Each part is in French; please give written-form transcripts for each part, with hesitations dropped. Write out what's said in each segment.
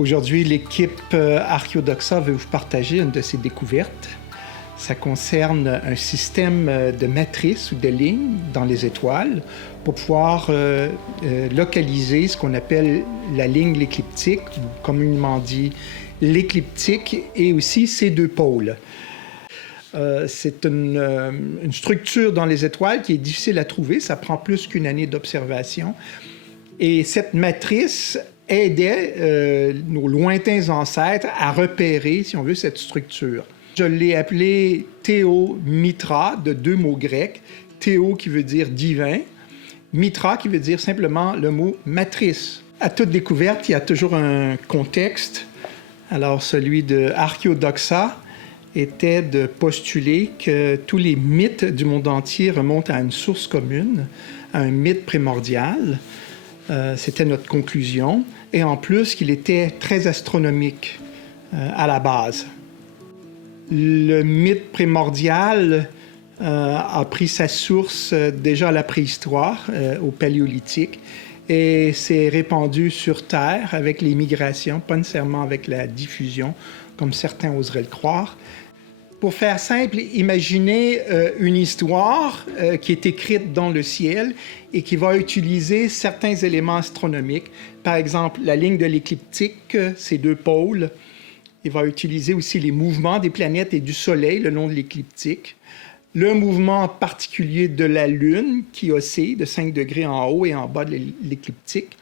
Aujourd'hui, l'équipe Archeodoxa veut vous partager une de ses découvertes. Ça concerne un système de matrices ou de lignes dans les étoiles pour pouvoir localiser ce qu'on appelle la ligne l'écliptique, ou communément dit l'écliptique, et aussi ses deux pôles. C'est une structure dans les étoiles qui est difficile à trouver, ça prend plus qu'une année d'observation. Et cette matrice aidait nos lointains ancêtres à repérer, si on veut, cette structure. Je l'ai appelée Théomitra, de deux mots grecs. Théo qui veut dire divin, Mitra qui veut dire simplement le mot matrice. À toute découverte, il y a toujours un contexte. Alors celui de Archeodoxa était de postuler que tous les mythes du monde entier remontent à une source commune, à un mythe primordial. C'était notre conclusion. Et en plus, qu'il était très astronomique à la base. Le mythe primordial a pris sa source déjà à la préhistoire, au Paléolithique, et s'est répandu sur Terre avec les migrations, pas nécessairement avec la diffusion, comme certains oseraient le croire. Pour faire simple, imaginez une histoire qui est écrite dans le ciel et qui va utiliser certains éléments astronomiques. Par exemple, la ligne de l'écliptique, ces deux pôles. Il va utiliser aussi les mouvements des planètes et du Soleil le long de l'écliptique. Le mouvement particulier de la Lune qui oscille de 5 degrés en haut et en bas de l'écliptique.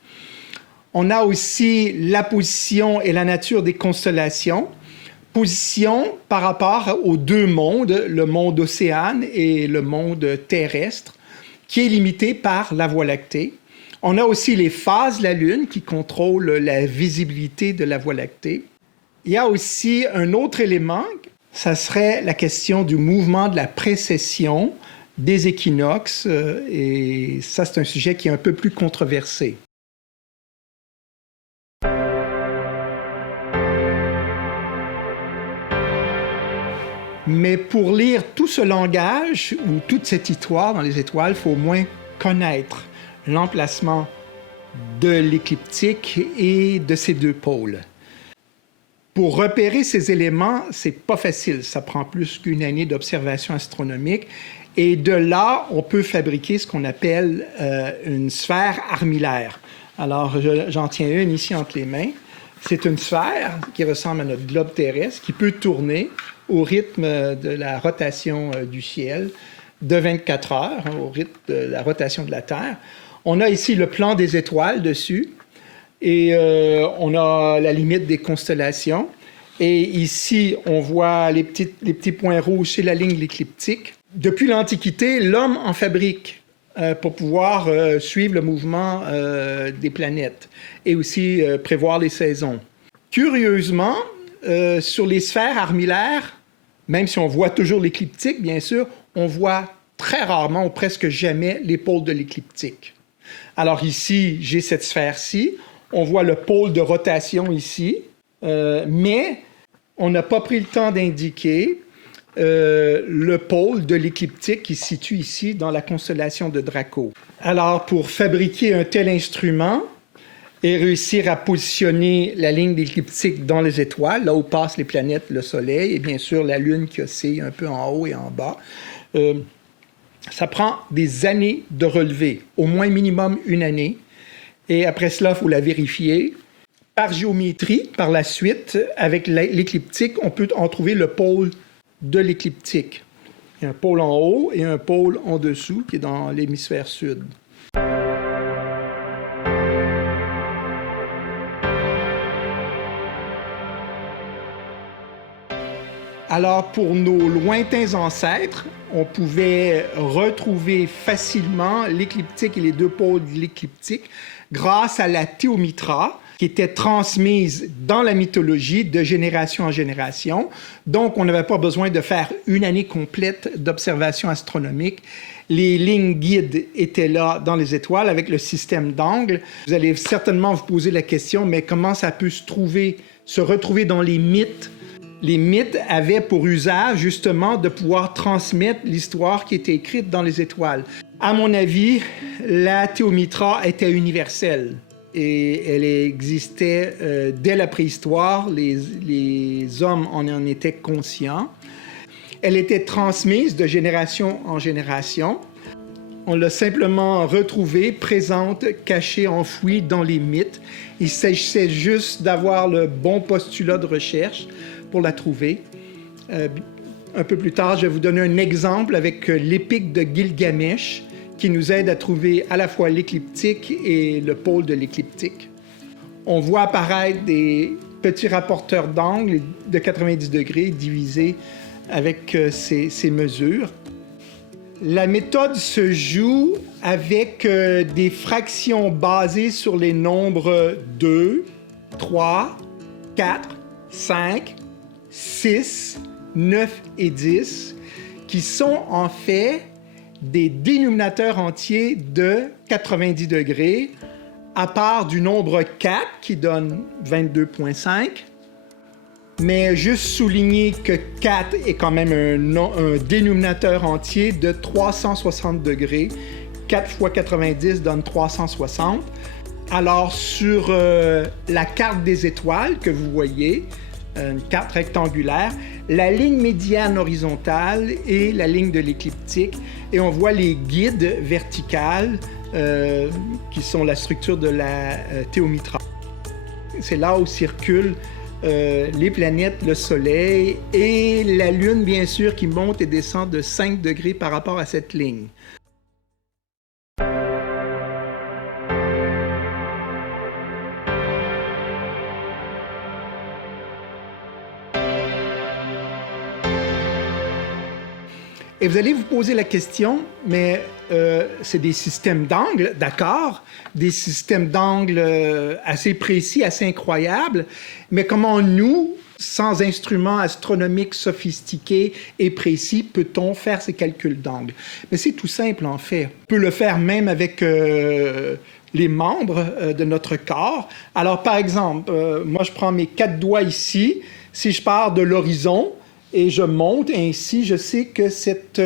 On a aussi la position et la nature des constellations. Position par rapport aux deux mondes, le monde océane et le monde terrestre, qui est limité par la Voie lactée. On a aussi les phases de la Lune qui contrôlent la visibilité de la Voie lactée. Il y a aussi un autre élément, ça serait la question du mouvement de la précession des équinoxes, et ça c'est un sujet qui est un peu plus controversé. Mais pour lire tout ce langage ou toute cette histoire dans les étoiles, il faut au moins connaître l'emplacement de l'écliptique et de ses deux pôles. Pour repérer ces éléments, c'est pas facile. Ça prend plus qu'une année d'observation astronomique. Et de là, on peut fabriquer ce qu'on appelle une sphère armillaire. Alors, j'en tiens une ici entre les mains. C'est une sphère qui ressemble à notre globe terrestre, qui peut tourner au rythme de la rotation du ciel de 24 heures, au rythme de la rotation de la Terre. On a ici le plan des étoiles dessus et on a la limite des constellations. Et ici, on voit les petits points rouges, c'est la ligne de l'écliptique. Depuis l'Antiquité, l'homme en fabrique pour pouvoir suivre le mouvement des planètes et aussi prévoir les saisons. Curieusement, sur les sphères armillaires, même si on voit toujours l'écliptique, bien sûr, on voit très rarement ou presque jamais les pôles de l'écliptique. Alors ici, j'ai cette sphère-ci. On voit le pôle de rotation ici, mais on n'a pas pris le temps d'indiquer le pôle de l'écliptique qui se situe ici dans la constellation de Draco. Alors, pour fabriquer un tel instrument et réussir à positionner la ligne d'écliptique dans les étoiles, là où passent les planètes, le Soleil, et bien sûr la Lune qui oscille un peu en haut et en bas, ça prend des années de relevé, au moins minimum une année. Et après cela, il faut la vérifier. Par géométrie, par la suite, avec l'écliptique, on peut en trouver le pôle de l'écliptique. Il y a un pôle en haut et un pôle en dessous qui est dans l'hémisphère sud. Alors, pour nos lointains ancêtres, on pouvait retrouver facilement l'écliptique et les deux pôles de l'écliptique grâce à la Théomitra, qui était transmise dans la mythologie de génération en génération. Donc, on n'avait pas besoin de faire une année complète d'observation astronomique. Les lignes guides étaient là dans les étoiles avec le système d'angles. Vous allez certainement vous poser la question, mais comment ça peut se retrouver dans les mythes? Les mythes avaient pour usage justement de pouvoir transmettre l'histoire qui était écrite dans les étoiles. À mon avis, la Théomitra était universelle. et elle existait dès la préhistoire. Les hommes en étaient conscients. Elle était transmise de génération en génération. On l'a simplement retrouvée, présente, cachée, enfouie dans les mythes. Il s'agissait juste d'avoir le bon postulat de recherche pour la trouver. Un peu plus tard, je vais vous donner un exemple avec l'épique de Gilgamesh, qui nous aide à trouver à la fois l'écliptique et le pôle de l'écliptique. On voit apparaître des petits rapporteurs d'angle de 90 degrés divisés avec ces mesures. La méthode se joue avec des fractions basées sur les nombres 2, 3, 4, 5, 6, 9 et 10, qui sont en fait des dénominateurs entiers de 90 degrés, à part du nombre 4 qui donne 22,5. Mais juste souligner que 4 est quand même un dénominateur entier de 360 degrés. 4 fois 90 donne 360. Alors, sur la carte des étoiles que vous voyez, une carte rectangulaire, la ligne médiane horizontale et la ligne de l'écliptique. Et on voit les guides verticales qui sont la structure de la théomitra. C'est là où circulent les planètes, le Soleil et la Lune, bien sûr, qui monte et descend de 5 degrés par rapport à cette ligne. Et vous allez vous poser la question, mais c'est des systèmes d'angles, d'accord, des systèmes d'angles assez précis, assez incroyables, mais comment nous, sans instruments astronomiques sophistiqués et précis, peut-on faire ces calculs d'angles? Mais c'est tout simple en fait. On peut le faire même avec les membres de notre corps. Alors par exemple, moi je prends mes 4 doigts ici, si je pars de l'horizon, et je monte, ainsi je sais que cette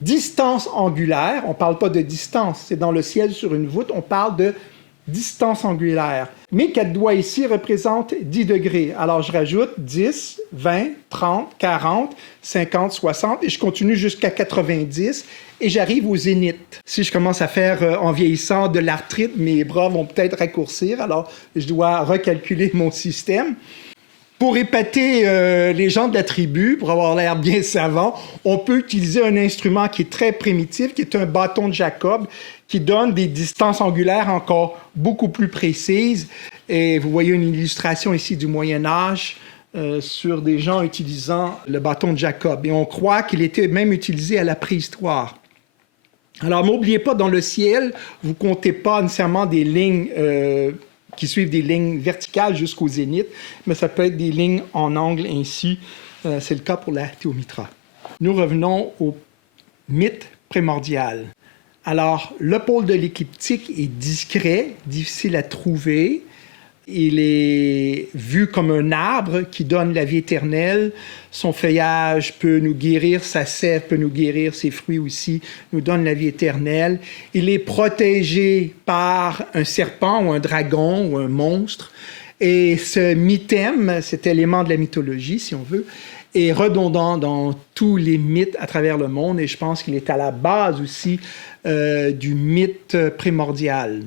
distance angulaire, on ne parle pas de distance, c'est dans le ciel sur une voûte, on parle de distance angulaire. Mes 4 doigts ici représentent 10 degrés. Alors je rajoute 10, 20, 30, 40, 50, 60 et je continue jusqu'à 90 et j'arrive au zénith. Si je commence à faire en vieillissant de l'arthrite, mes bras vont peut-être raccourcir, alors je dois recalculer mon système. Pour épater les gens de la tribu, pour avoir l'air bien savant, on peut utiliser un instrument qui est très primitif, qui est un bâton de Jacob, qui donne des distances angulaires encore beaucoup plus précises. Et vous voyez une illustration ici du Moyen Âge sur des gens utilisant le bâton de Jacob. Et on croit qu'il était même utilisé à la préhistoire. Alors, n'oubliez pas, dans le ciel, vous ne comptez pas nécessairement des lignes qui suivent des lignes verticales jusqu'au zénith, mais ça peut être des lignes en angle ainsi. C'est le cas pour la théomitra. Nous revenons au mythe primordial. Alors, le pôle de l'écliptique est discret, difficile à trouver. Il est vu comme un arbre qui donne la vie éternelle. Son feuillage peut nous guérir, sa sève peut nous guérir, ses fruits aussi nous donnent la vie éternelle. Il est protégé par un serpent ou un dragon ou un monstre. Et ce mythème, cet élément de la mythologie, si on veut, est redondant dans tous les mythes à travers le monde. Et je pense qu'il est à la base aussi du mythe primordial.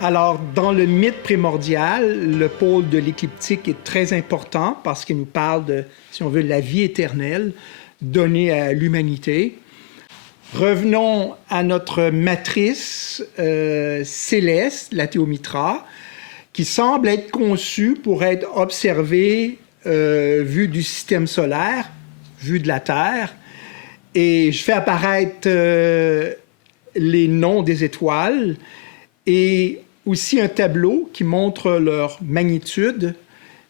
Alors, dans le mythe primordial, le pôle de l'écliptique est très important parce qu'il nous parle de, si on veut, la vie éternelle donnée à l'humanité. Revenons à notre matrice céleste, la théomitra, qui semble être conçue pour être observée vue du système solaire, vue de la Terre. Et je fais apparaître les noms des étoiles et aussi un tableau qui montre leur magnitude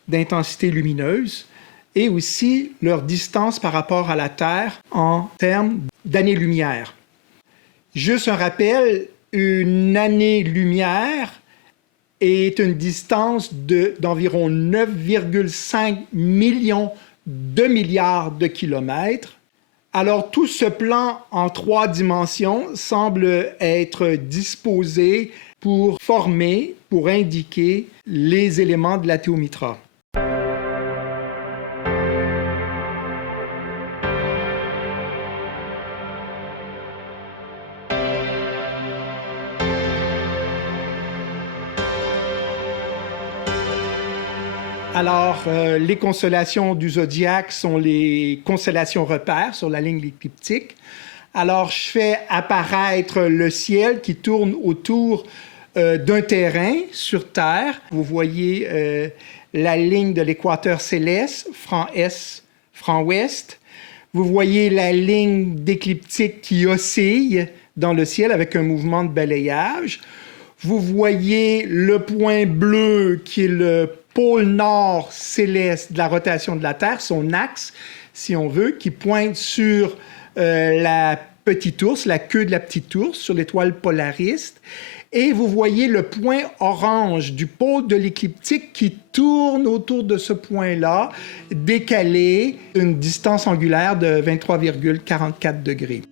d'intensité lumineuse et aussi leur distance par rapport à la Terre en termes d'années-lumière. Juste un rappel, une année-lumière est une distance d'environ 9,5 millions de milliards de kilomètres. Alors tout ce plan en 3 dimensions semble être disposé pour former, pour indiquer les éléments de la Théomitra. Alors, les constellations du zodiaque sont les constellations repères sur la ligne écliptique. Alors, je fais apparaître le ciel qui tourne autour d'un terrain sur Terre. Vous voyez la ligne de l'équateur céleste, franc Est, franc Ouest. Vous voyez la ligne d'écliptique qui oscille dans le ciel avec un mouvement de balayage. Vous voyez le point bleu qui est le pôle nord céleste de la rotation de la Terre, son axe, si on veut, qui pointe sur la petite ours, la queue de la petite ours, sur l'étoile polariste. Et vous voyez le point orange du pôle de l'écliptique qui tourne autour de ce point-là, décalé d'une distance angulaire de 23,44 degrés.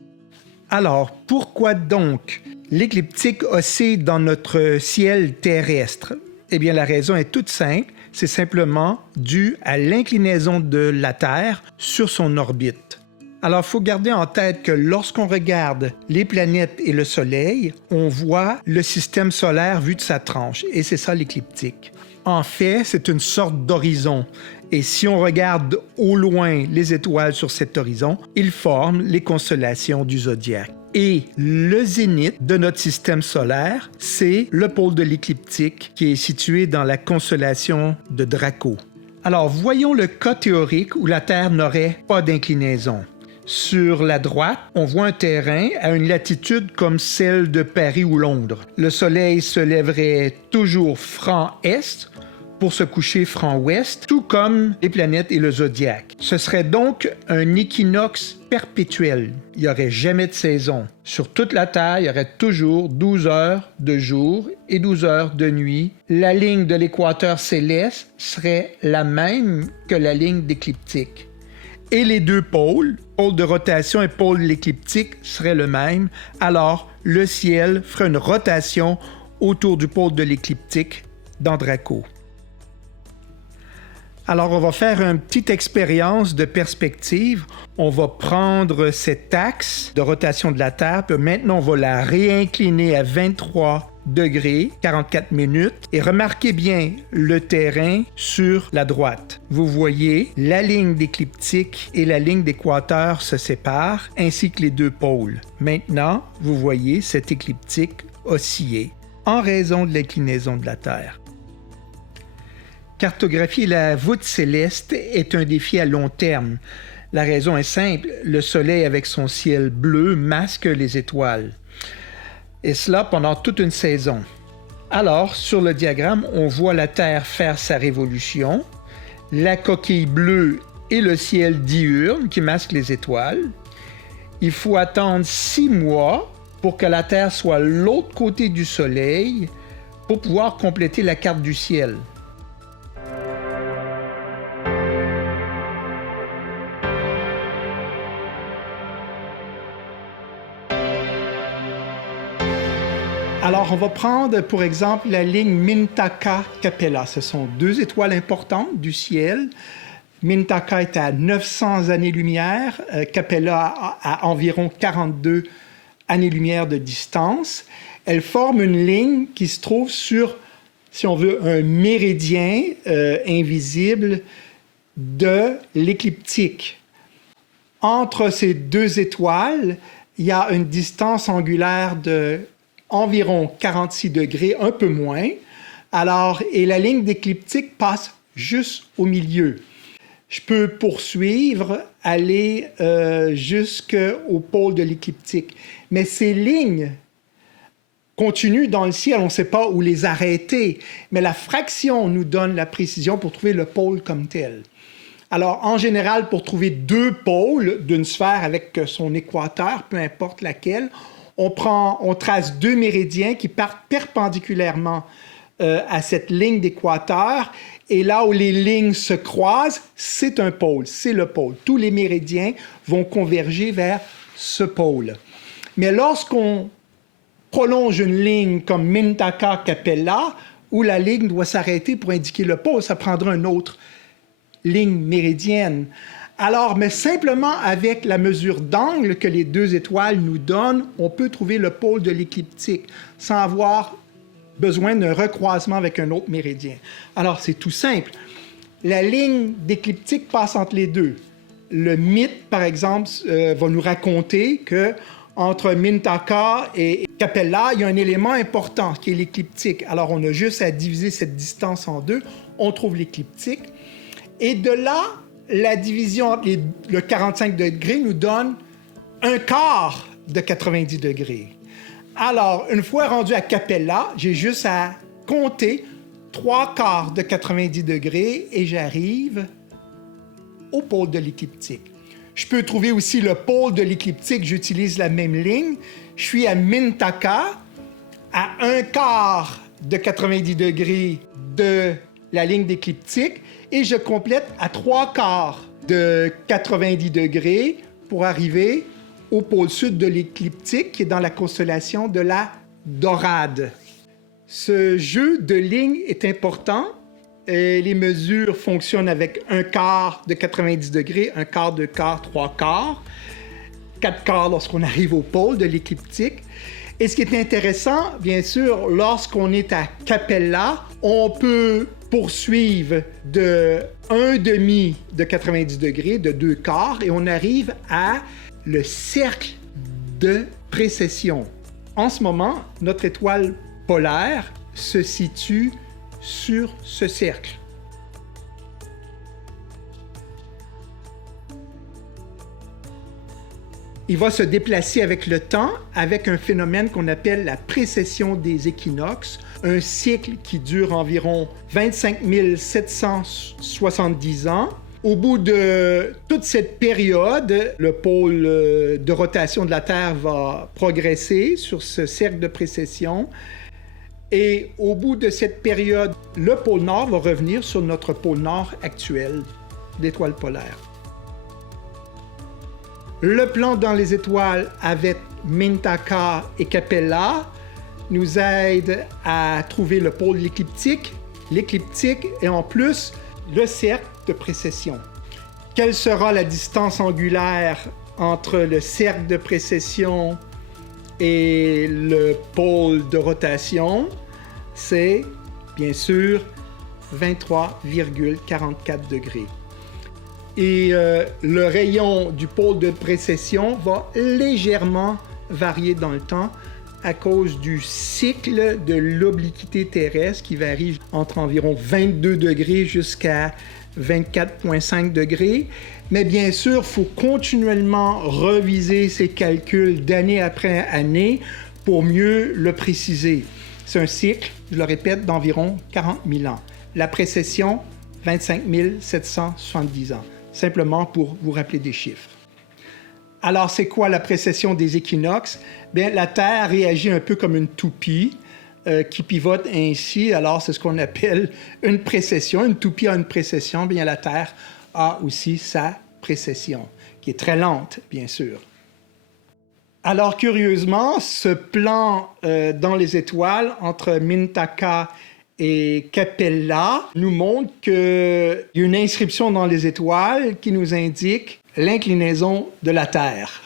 Alors, pourquoi donc l'écliptique oscille dans notre ciel terrestre? Eh bien, la raison est toute simple. C'est simplement dû à l'inclinaison de la Terre sur son orbite. Alors, il faut garder en tête que lorsqu'on regarde les planètes et le Soleil, on voit le système solaire vu de sa tranche, et c'est ça l'écliptique. En fait, c'est une sorte d'horizon. Et si on regarde au loin les étoiles sur cet horizon, ils forment les constellations du zodiaque. Et le zénith de notre système solaire, c'est le pôle de l'écliptique qui est situé dans la constellation de Draco. Alors, voyons le cas théorique où la Terre n'aurait pas d'inclinaison. Sur la droite, on voit un terrain à une latitude comme celle de Paris ou Londres. Le Soleil se lèverait toujours franc Est pour se coucher franc ouest, tout comme les planètes et le zodiaque. Ce serait donc un équinoxe perpétuel. Il n'y aurait jamais de saison. Sur toute la Terre, il y aurait toujours 12 heures de jour et 12 heures de nuit. La ligne de l'équateur céleste serait la même que la ligne d'écliptique. Et les deux pôles, pôle de rotation et pôle de l'écliptique, seraient le même. Alors, le ciel ferait une rotation autour du pôle de l'écliptique dans Draco. Alors, on va faire une petite expérience de perspective. On va prendre cet axe de rotation de la Terre, puis maintenant, on va la réincliner à 23 degrés, 44 minutes. Et remarquez bien le terrain sur la droite. Vous voyez, la ligne d'écliptique et la ligne d'équateur se séparent, ainsi que les deux pôles. Maintenant, vous voyez cette écliptique osciller en raison de l'inclinaison de la Terre. Cartographier la voûte céleste est un défi à long terme. La raison est simple, le Soleil avec son ciel bleu masque les étoiles. Et cela pendant toute une saison. Alors, sur le diagramme, on voit la Terre faire sa révolution, la coquille bleue et le ciel diurne qui masque les étoiles. Il faut attendre 6 mois pour que la Terre soit l'autre côté du Soleil pour pouvoir compléter la carte du ciel. Alors, on va prendre, pour exemple, la ligne Mintaka-Capella. Ce sont 2 étoiles importantes du ciel. Mintaka est à 900 années-lumière, Capella à environ 42 années-lumière de distance. Elles forment une ligne qui se trouve sur, si on veut, un méridien invisible de l'écliptique. Entre ces 2 étoiles, il y a une distance angulaire de environ 46 degrés, un peu moins. Alors, et la ligne d'écliptique passe juste au milieu. Je peux poursuivre, aller jusqu'au pôle de l'écliptique. Mais ces lignes continuent dans le ciel, on ne sait pas où les arrêter. Mais la fraction nous donne la précision pour trouver le pôle comme tel. Alors, en général, pour trouver 2 pôles d'une sphère avec son équateur, peu importe laquelle, on trace 2 méridiens qui partent perpendiculairement à cette ligne d'équateur. Et là où les lignes se croisent, c'est un pôle, c'est le pôle. Tous les méridiens vont converger vers ce pôle. Mais lorsqu'on prolonge une ligne comme Mintaka-Capella, où la ligne doit s'arrêter pour indiquer le pôle, ça prendra une autre ligne méridienne. Alors, mais simplement avec la mesure d'angle que les deux étoiles nous donnent, on peut trouver le pôle de l'écliptique sans avoir besoin d'un recroisement avec un autre méridien. Alors, c'est tout simple. La ligne d'écliptique passe entre les deux. Le mythe, par exemple, va nous raconter que entre Mintaka et Capella, il y a un élément important qui est l'écliptique. Alors, on a juste à diviser cette distance en deux, on trouve l'écliptique. Et de là, la division entre le 45 degrés nous donne un quart de 90 degrés. Alors, une fois rendu à Capella, j'ai juste à compter 3 quarts de 90 degrés et j'arrive au pôle de l'écliptique. Je peux trouver aussi le pôle de l'écliptique, j'utilise la même ligne. Je suis à Mintaka, à 1 quart de 90 degrés de la ligne d'écliptique et je complète à 3 quarts de 90 degrés pour arriver au pôle sud de l'écliptique qui est dans la constellation de la Dorade. Ce jeu de lignes est important. Les mesures fonctionnent avec 1 quart de 90 degrés, 1 quart, 2 quarts, 3 quarts, 4 quarts lorsqu'on arrive au pôle de l'écliptique. Et ce qui est intéressant, bien sûr, lorsqu'on est à Capella, on peut poursuivre de 1/2 de 90 degrés, de 2 quarts, et on arrive à le cercle de précession. En ce moment, notre étoile polaire se situe sur ce cercle. Il va se déplacer avec le temps, avec un phénomène qu'on appelle la précession des équinoxes, un cycle qui dure environ 25 770 ans. Au bout de toute cette période, le pôle de rotation de la Terre va progresser sur ce cercle de précession. Et au bout de cette période, le pôle Nord va revenir sur notre pôle Nord actuel d'étoiles polaires. Le plan dans les étoiles avec Mintaka et Capella nous aide à trouver le pôle de l'écliptique et en plus le cercle de précession. Quelle sera la distance angulaire entre le cercle de précession et le pôle de rotation? C'est bien sûr 23,44 degrés. Et le rayon du pôle de précession va légèrement varier dans le temps à cause du cycle de l'obliquité terrestre qui varie entre environ 22 degrés jusqu'à 24,5 degrés. Mais bien sûr, il faut continuellement reviser ces calculs d'année après année pour mieux le préciser. C'est un cycle, je le répète, d'environ 40 000 ans. La précession, 25 770 ans. Simplement pour vous rappeler des chiffres. Alors, c'est quoi la précession des équinoxes? Bien, la Terre réagit un peu comme une toupie qui pivote ainsi. Alors, c'est ce qu'on appelle une précession. Une toupie a une précession. Bien, la Terre a aussi sa précession, qui est très lente, bien sûr. Alors, curieusement, ce plan dans les étoiles entre Mintaka et Capella nous montre qu'il y a une inscription dans les étoiles qui nous indique l'inclinaison de la Terre.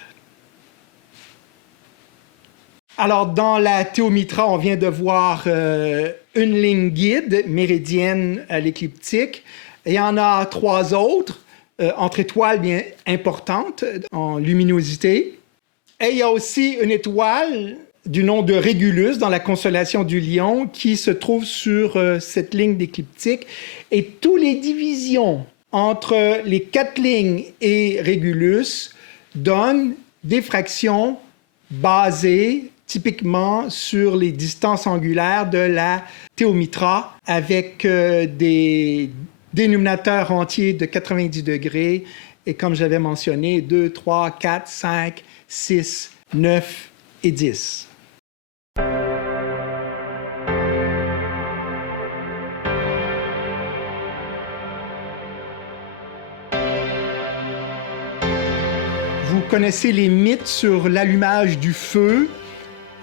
Alors, dans la théomitra, on vient de voir une ligne guide méridienne à l'écliptique. Il y en a 3 autres entre étoiles bien importantes en luminosité. Et il y a aussi une étoile du nom de Régulus dans la constellation du Lion qui se trouve sur cette ligne d'écliptique. Et toutes les divisions entre les 4 lignes et Régulus donnent des fractions basées typiquement sur les distances angulaires de la théomitra avec des dénominateurs entiers de 90 degrés et comme j'avais mentionné, 2, 3, 4, 5, 6, 9 et 10. Vous connaissez les mythes sur l'allumage du feu.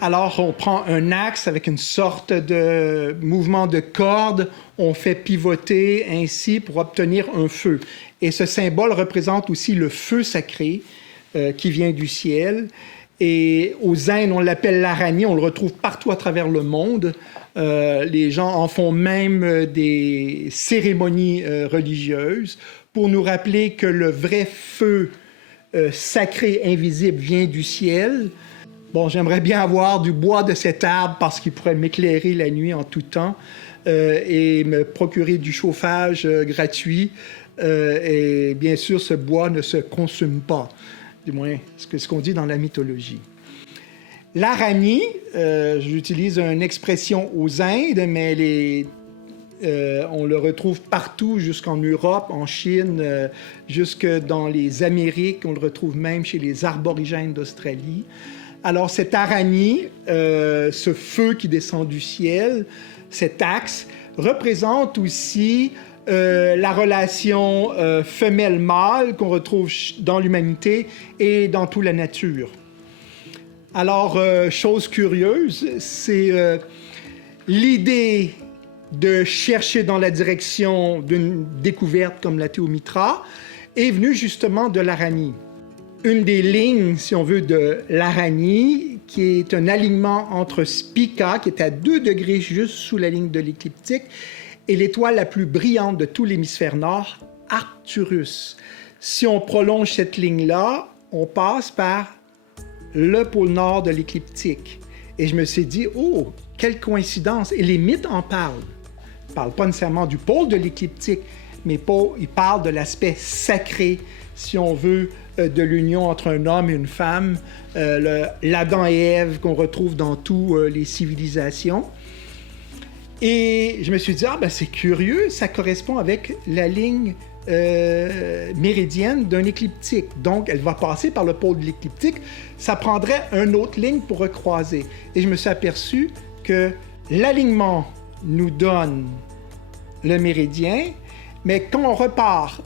Alors, on prend un axe avec une sorte de mouvement de corde, on fait pivoter ainsi pour obtenir un feu. Et ce symbole représente aussi le feu sacré qui vient du ciel. Et aux Indes, on l'appelle l'araignée, on le retrouve partout à travers le monde. Les gens en font même des cérémonies religieuses pour nous rappeler que le vrai feu sacré, invisible, vient du ciel. Bon, j'aimerais bien avoir du bois de cet arbre parce qu'il pourrait m'éclairer la nuit en tout temps et me procurer du chauffage gratuit. Et bien sûr, ce bois ne se consume pas, du moins ce qu'on dit dans la mythologie. L'araignée, j'utilise une expression aux Indes, mais on le retrouve partout, jusqu'en Europe, en Chine, jusque dans les Amériques. On le retrouve même chez les aborigènes d'Australie. Alors, cette araignée, ce feu qui descend du ciel, cet axe, représente aussi la relation femelle-mâle qu'on retrouve dans l'humanité et dans toute la nature. Alors, chose curieuse, c'est l'idée de chercher dans la direction d'une découverte comme la Théomitra est venue justement de l'araignée. Une des lignes, si on veut, de l'araignée, qui est un alignement entre Spica, qui est à 2 degrés juste sous la ligne de l'écliptique, et l'étoile la plus brillante de tout l'hémisphère nord, Arcturus. Si on prolonge cette ligne-là, on passe par le pôle nord de l'écliptique. Et je me suis dit, oh, quelle coïncidence! Et les mythes en parlent. Ils ne parlent pas nécessairement du pôle de l'écliptique, mais ils parlent de l'aspect sacré, si on veut, de l'union entre un homme et une femme, l'Adam et Ève qu'on retrouve dans toutes les civilisations. Et je me suis dit, c'est curieux, ça correspond avec la ligne méridienne d'un écliptique. Donc, elle va passer par le pôle de l'écliptique. Ça prendrait une autre ligne pour recroiser. Et je me suis aperçu que l'alignement nous donne le méridien, mais quand on repart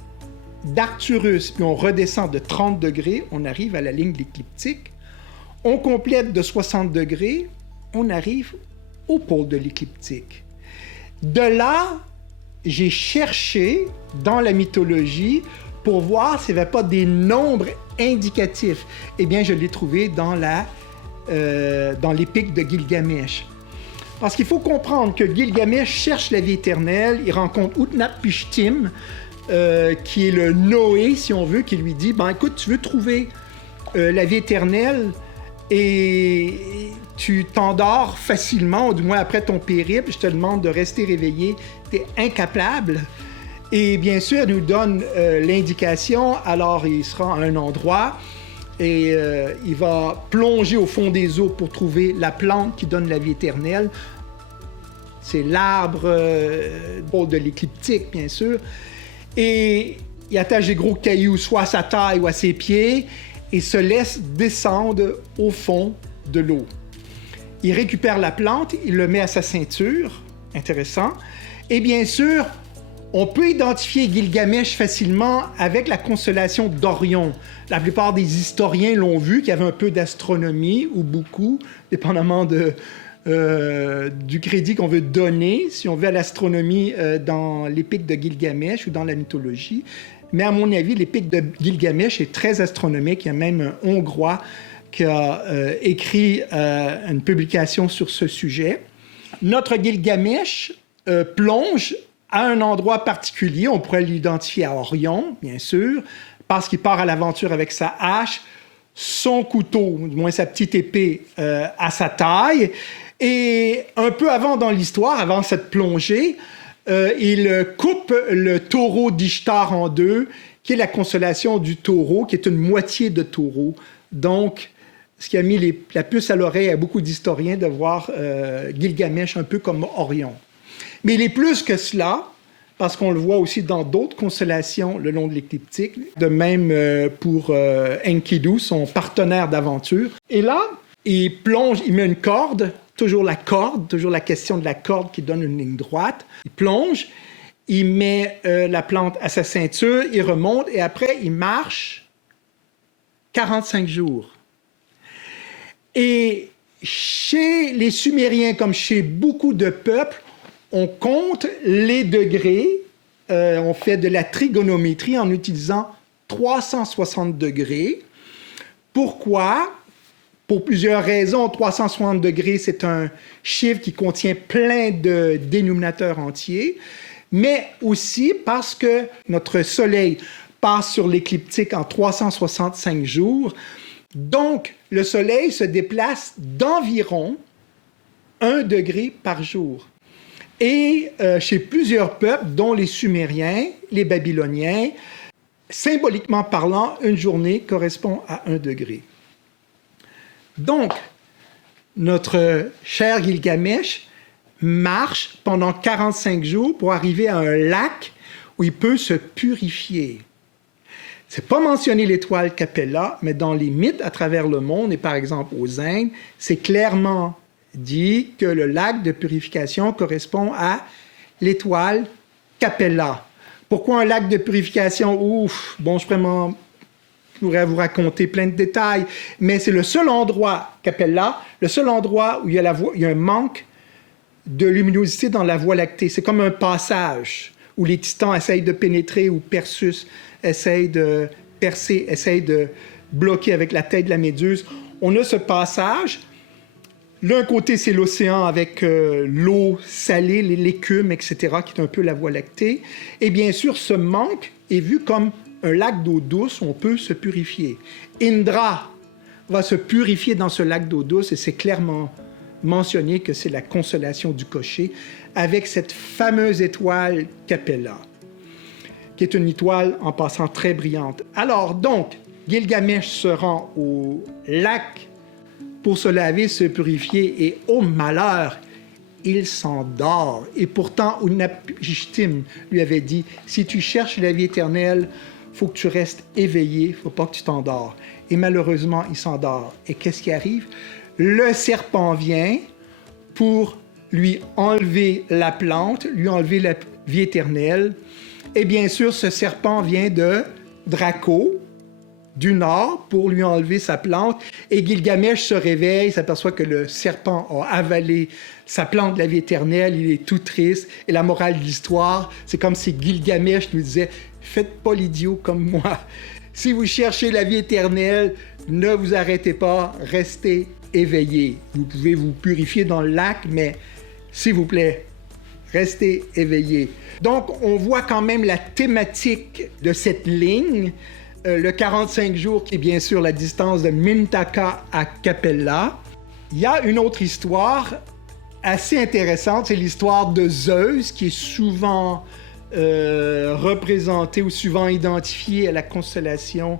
d'Arcturus, puis on redescend de 30 degrés, on arrive à la ligne de l'écliptique. On complète de 60 degrés, on arrive au pôle de l'écliptique. De là, j'ai cherché dans la mythologie pour voir s'il n'y avait pas des nombres indicatifs. Eh bien, je l'ai trouvé dans l'Épique de Gilgamesh. Parce qu'il faut comprendre que Gilgamesh cherche la vie éternelle, il rencontre Utnapishtim, qui est le Noé, si on veut, qui lui dit, écoute, tu veux trouver la vie éternelle et tu t'endors facilement, ou du moins après ton périple, je te demande de rester réveillé, tu es incapable. Et bien sûr, il nous donne l'indication, alors il sera à un endroit et il va plonger au fond des eaux pour trouver la plante qui donne la vie éternelle. C'est l'arbre de l'écliptique, bien sûr. Et il attache des gros cailloux soit à sa taille ou à ses pieds et se laisse descendre au fond de l'eau. Il récupère la plante, il le met à sa ceinture, intéressant. Et bien sûr, on peut identifier Gilgamesh facilement avec la constellation d'Orion. La plupart des historiens l'ont vu, qu'il y avait un peu d'astronomie, ou beaucoup, dépendamment du crédit qu'on veut donner, si on veut, à l'astronomie dans l'Épique de Gilgamesh ou dans la mythologie. Mais à mon avis, l'Épique de Gilgamesh est très astronomique. Il y a même un Hongrois qui a écrit une publication sur ce sujet. Notre Gilgamesh plonge à un endroit particulier. On pourrait l'identifier à Orion, bien sûr, parce qu'il part à l'aventure avec sa hache, son couteau, du moins sa petite épée, à sa taille. Et un peu avant dans l'histoire, avant cette plongée, il coupe le taureau d'Ishtar en deux, qui est la constellation du taureau, qui est une moitié de taureau. Donc, ce qui a mis la puce à l'oreille à beaucoup d'historiens de voir Gilgamesh un peu comme Orion. Mais il est plus que cela, parce qu'on le voit aussi dans d'autres constellations le long de l'écliptique, de même pour Enkidu, son partenaire d'aventure. Et là, il plonge, il met une corde, toujours la question de la corde qui donne une ligne droite. Il plonge, il met la plante à sa ceinture, il remonte et après, il marche 45 jours. Et chez les Sumériens, comme chez beaucoup de peuples, on compte les degrés, on fait de la trigonométrie en utilisant 360 degrés. Pourquoi? Pour plusieurs raisons. 360 degrés, c'est un chiffre qui contient plein de dénominateurs entiers, mais aussi parce que notre Soleil passe sur l'écliptique en 365 jours. Donc, le Soleil se déplace d'environ 1 degré par jour. Et chez plusieurs peuples, dont les Sumériens, les Babyloniens, symboliquement parlant, une journée correspond à 1 degré. Donc, notre cher Gilgamesh marche pendant 45 jours pour arriver à un lac où il peut se purifier. C'est pas mentionné l'étoile Capella, mais dans les mythes à travers le monde, et par exemple aux Indes, c'est clairement dit que le lac de purification correspond à l'étoile Capella. Pourquoi un lac de purification? Ouf, bon, je pourrais vous raconter plein de détails, mais c'est le seul endroit, Capella, le seul endroit où il y a un manque de luminosité dans la Voie lactée. C'est comme un passage où les titans essayent de pénétrer, où Perseus essaye de percer, essaye de bloquer avec la tête de la méduse. On a ce passage. L'un côté, c'est l'océan avec l'eau salée, l'écume, etc., qui est un peu la Voie lactée. Et bien sûr, ce manque est vu comme un lac d'eau douce où on peut se purifier. Indra va se purifier dans ce lac d'eau douce et c'est clairement mentionné que c'est la consolation du cocher avec cette fameuse étoile Capella, qui est une étoile en passant très brillante. Alors donc, Gilgamesh se rend au lac pour se laver, se purifier, et au malheur, il s'endort. Et pourtant, Utnapishtim lui avait dit, si tu cherches la vie éternelle, il faut que tu restes éveillé, il ne faut pas que tu t'endors. Et malheureusement, il s'endort. Et qu'est-ce qui arrive? Le serpent vient pour lui enlever la plante, lui enlever la vie éternelle. Et bien sûr, ce serpent vient de Draco, du nord, pour lui enlever sa plante. Et Gilgamesh se réveille, s'aperçoit que le serpent a avalé sa plante de la vie éternelle, il est tout triste. Et la morale de l'histoire, c'est comme si Gilgamesh nous disait « Faites pas l'idiot comme moi. Si vous cherchez la vie éternelle, ne vous arrêtez pas, restez éveillé. Vous pouvez vous purifier dans le lac, mais s'il vous plaît, restez éveillé. » Donc, on voit quand même la thématique de cette ligne, le 45 jours, qui est bien sûr la distance de Mintaka à Capella. Il y a une autre histoire assez intéressante, c'est l'histoire de Zeus, qui est souvent représentée ou souvent identifiée à la constellation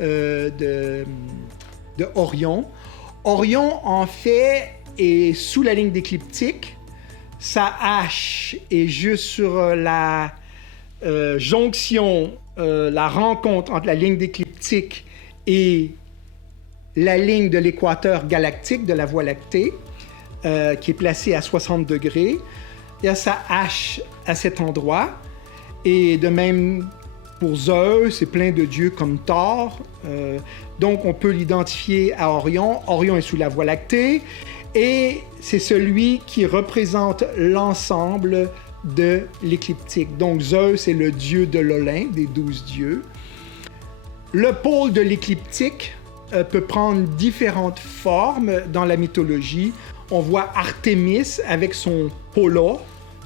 de Orion. Orion, en fait, est sous la ligne d'écliptique. Sa hache est juste sur la jonction, la rencontre entre la ligne d'écliptique et la ligne de l'équateur galactique de la Voie lactée, qui est placée à 60 degrés. Il y a sa hache à cet endroit. Et de même pour Zeus, et plein de dieux comme Thor. Donc on peut l'identifier à Orion. Orion est sous la Voie lactée. Et c'est celui qui représente l'ensemble de l'écliptique. Donc Zeus est le dieu de l'Olympe, des 12 dieux. Le pôle de l'écliptique peut prendre différentes formes dans la mythologie. On voit Artémis avec son pola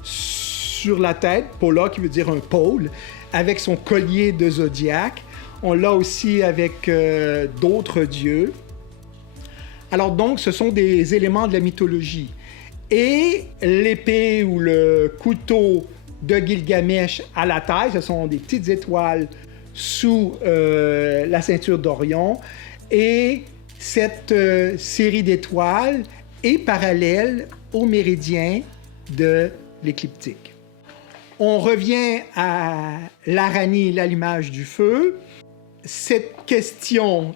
sur la tête, pola qui veut dire un pôle, avec son collier de zodiaque. On l'a aussi avec d'autres dieux. Alors donc, ce sont des éléments de la mythologie. Et l'épée ou le couteau de Gilgamesh à la taille, ce sont des petites étoiles sous la ceinture d'Orion. Et cette série d'étoiles est parallèle au méridien de l'écliptique. On revient à l'Aranie, l'allumage du feu. Cette question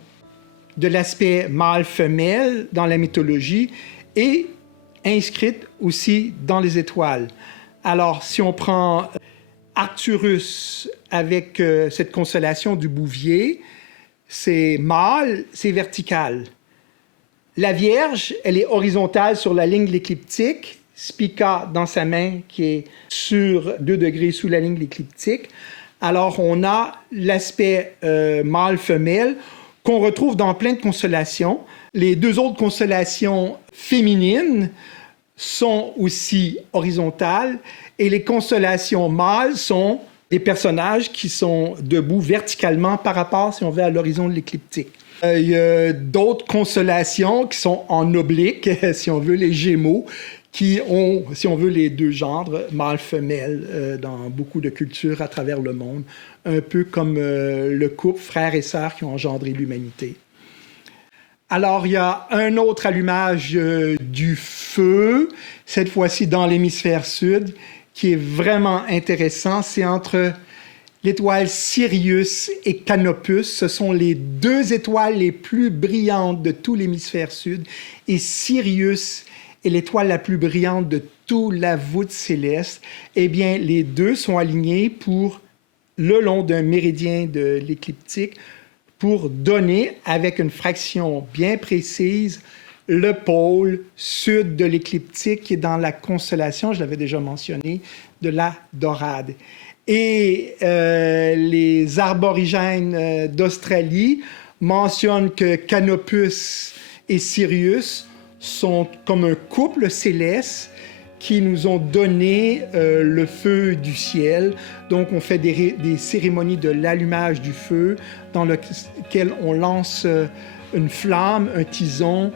de l'aspect mâle-femelle dans la mythologie est inscrite aussi dans les étoiles. Alors, si on prend Arcturus avec cette constellation du Bouvier, c'est mâle, c'est vertical. La Vierge, elle est horizontale sur la ligne de l'écliptique, Spica dans sa main qui est sur 2 degrés sous la ligne de l'écliptique. Alors, on a l'aspect mâle-femelle qu'on retrouve dans plein de constellations. Les 2 autres constellations féminines sont aussi horizontales et les constellations mâles sont des personnages qui sont debout verticalement par rapport, si on veut, à l'horizon de l'écliptique. Il y a d'autres constellations qui sont en oblique, si on veut, les Gémeaux, qui ont, si on veut, les 2 genres, mâle-femelle, dans beaucoup de cultures à travers le monde, un peu comme le couple frères et sœurs qui ont engendré l'humanité. Alors, il y a un autre allumage du feu, cette fois-ci dans l'hémisphère sud, qui est vraiment intéressant. C'est entre l'étoile Sirius et Canopus. Ce sont les 2 étoiles les plus brillantes de tout l'hémisphère sud. Et Sirius est l'étoile la plus brillante de toute la voûte céleste. Eh bien, les 2 sont alignés le long d'un méridien de l'écliptique pour donner, avec une fraction bien précise, le pôle sud de l'écliptique qui est dans la constellation, je l'avais déjà mentionné, de la Dorade. Et les aborigènes d'Australie mentionnent que Canopus et Sirius sont comme un couple céleste qui nous ont donné le feu du ciel. Donc, on fait des cérémonies de l'allumage du feu dans lequel on lance une flamme, un tison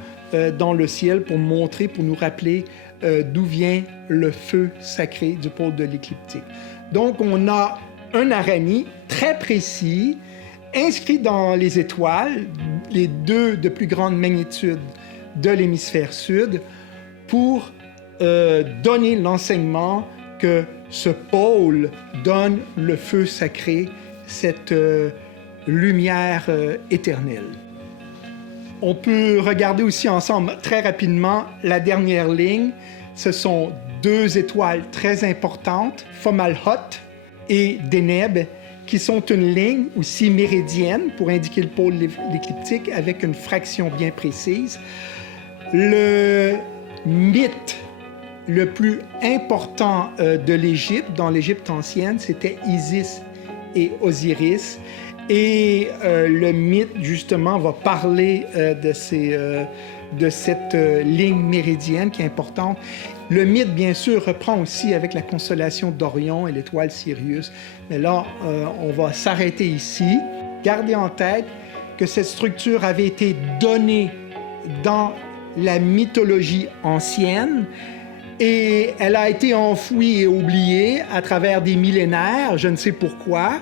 dans le ciel pour montrer, pour nous rappeler d'où vient le feu sacré du pôle de l'écliptique. Donc, on a un Arani très précis, inscrit dans les étoiles, les 2 de plus grande magnitude de l'hémisphère sud, pour donner l'enseignement que ce pôle donne le feu sacré, cette lumière éternelle. On peut regarder aussi ensemble très rapidement la dernière ligne. Ce sont 2 étoiles très importantes, Fomalhaut et Deneb, qui sont une ligne aussi méridienne pour indiquer le pôle de l'écliptique avec une fraction bien précise. Le mythe le plus important de l'Égypte, dans l'Égypte ancienne, c'était Isis et Osiris. Et le mythe, justement, va parler de cette ligne méridienne qui est importante. Le mythe, bien sûr, reprend aussi avec la constellation d'Orion et l'étoile Sirius. Mais là, on va s'arrêter ici. Gardez en tête que cette structure avait été donnée dans la mythologie ancienne et elle a été enfouie et oubliée à travers des millénaires, je ne sais pourquoi.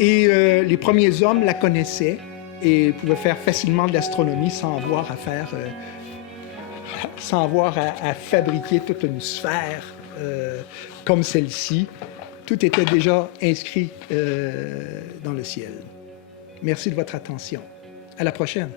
Et les premiers hommes la connaissaient et pouvaient faire facilement de l'astronomie sans avoir à fabriquer toute une sphère comme celle-ci. Tout était déjà inscrit dans le ciel. Merci de votre attention. À la prochaine.